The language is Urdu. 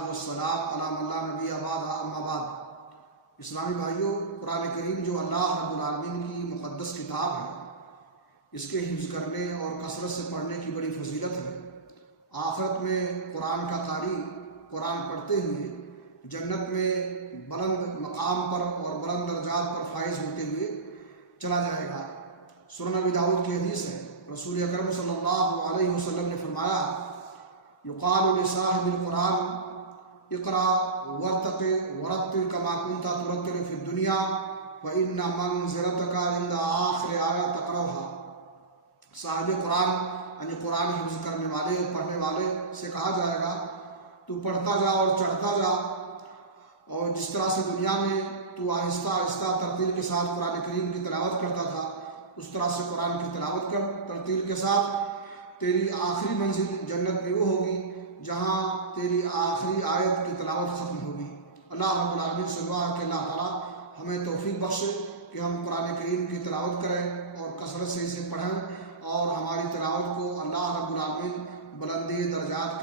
والصلاة والسلام علی من لا نبی بعدہ اما بعد۔ اسلامی بھائیوں، قرآن کریم جو اللہ رب العالمین کی مقدس کتاب ہے، اس کے حفظ کرنے اور کثرت سے پڑھنے کی بڑی فضیلت ہے۔ آخرت میں قرآن کا قاری قرآن پڑھتے ہوئے جنت میں بلند مقام پر اور بلند درجات پر فائز ہوتے ہوئے چلا جائے گا۔ سنن ابی داؤد کی حدیث ہے، رسول اکرم صلی اللہ علیہ وسلم نے فرمایا، یقال لصاحب القرآن اقرا وارتق ورتل کما کنت ترتل فی الدنیا وان منزلتک عند آخر آیہ تقرأها۔ صاحب قرآن یعنی قرآن حفظ کرنے والے اور پڑھنے والے سے کہا جائے گا، تو پڑھتا جا اور چڑھتا جا، اور جس طرح سے دنیا میں تو آہستہ آہستہ ترتیل کے ساتھ قرآن کریم کی تلاوت کرتا تھا، اس طرح سے قرآن کی تلاوت کر ترتیل کے ساتھ۔ تیری آخری منزل جنت میں وہ ہوگی جہاں تیری آخری آیت کی تلاوت ختم ہوگی۔ اللہ رب العالمین سے دعا ہے کہ اللہ تعالیٰ ہمیں توفیق بخشے کہ ہم قرآن کریم کی تلاوت کریں اور کثرت سے اسے پڑھیں، اور ہماری تلاوت کو اللہ رب العالمین بلندی درجات